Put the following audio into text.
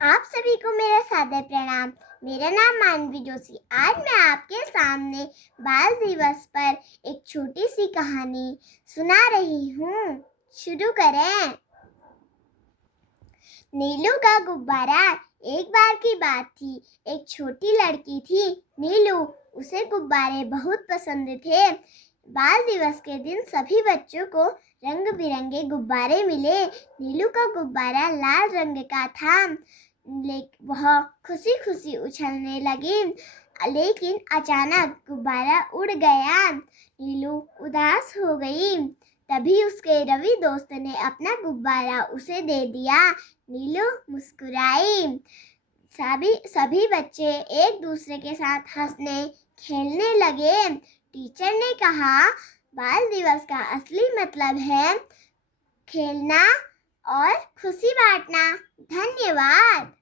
आप सभी को मेरा सादर प्रणाम। मेरा नाम मानवी जोशी। आज मैं आपके सामने बाल दिवस पर एक छोटी सी कहानी सुना रही हूँ। शुरू करें। नीलू का गुब्बारा। एक बार की बात थी। एक छोटी लड़की थी नीलू। उसे गुब्बारे बहुत पसंद थे। बाल दिवस के दिन सभी बच्चों को रंग बिरंगे गुब्बारे मिले। नीलू का गुब्बारा लाल रंग का था। वह खुशी खुशी उछलने लगी, लेकिन अचानक गुब्बारा उड़ गया। नीलू उदास हो गई। तभी उसके रवि दोस्त ने अपना गुब्बारा उसे दे दिया। नीलू मुस्कुराई। सभी बच्चे एक दूसरे के साथ हंसने खेलने लगे। टीचर ने कहा, बाल दिवस का असली मतलब है खेलना और खुशी बांटना। धन्यवाद।